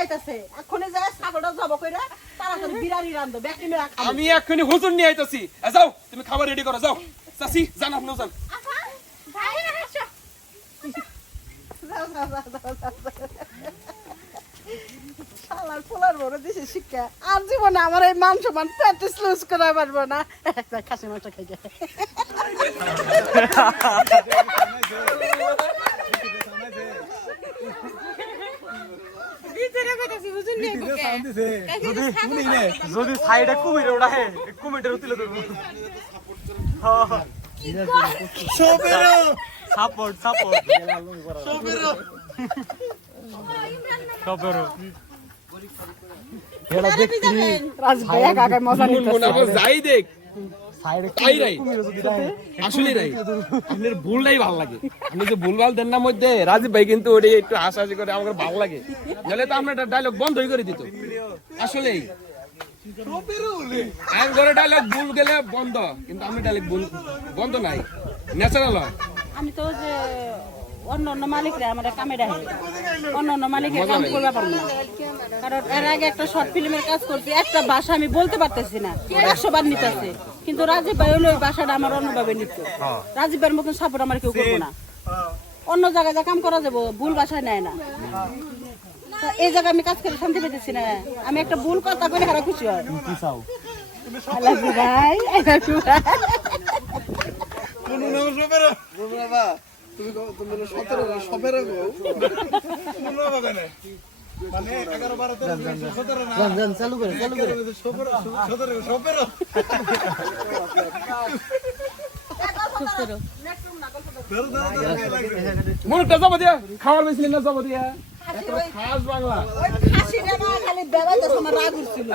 জ্বালাইতেছে এখনই যায় ছাগলটা জব কইরা তাড়াতাড়ি বিরানি রান্ধো ব্যাকটি মেরা আমি হুজুর নিয়ে আইতাছি। যাও তুমি খাবার রেডি করো যাও। চাচি আপনিও যান। শালার বড় দিছে শিক্ষা। আর জীবনে আমার এই মান প্র্যাকটিস লুজ করা পারব না। খাসি মাংস খাই যায় যদি সাইডে কুমির ওড়াহে কুমিরের তুলে ধরবো সাপোর্ট সাপোর্ট। সবেরো। যাই দেখ। তাই রাই? কুমির যদি আসলে রাই। আপনার ভুলটাই ভালো লাগে। আপনি যে ভুল ভালো দেন না মধ্যে রাজীব ভাই কিন্তু ওটাই একটু হাসাহাসি করে আমার ভালো লাগে। নাহলে তো আপনার ডায়লগ বন্ধই করে দিত। আসলেই। আমি করে ডায়লগ ভুল গেলে বন্ধ। কিন্তু আমি ডায়লগ ভুল বন্ধ নাই। ন্যাচারাল হয়। আমি তো যে অন্য অন্য মালিকরা আমার কামে রাখে অন্য অন্য মালিকের কাম করতে পারব না কারণ এর আগে একটা শর্ট ফিল্মের কাজ করছি একটা ভাষা আমি বলতে পারতেছি না একশো বার নিতেছে। কিন্তু রাজীব ভাই হলো ওই ভাষাটা আমার অন্যভাবে নিত। রাজীব ভাইয়ের মতন সাপোর্ট আমার কেউ করব না। অন্য জায়গায় যা কাম করা যাব ভুল ভাষায় নেয় না। তা এই জায়গায় আমি কাজ করে শান্তি পেতেছি না। আমি একটা ভুল কথা করে হারা খুশি হয়। চালু করে চালু করে। মনটা যাব দিয়া খাবার বেশি না যাব দিয়া। খাস বাংলা। আমার রাগ উঠছিল।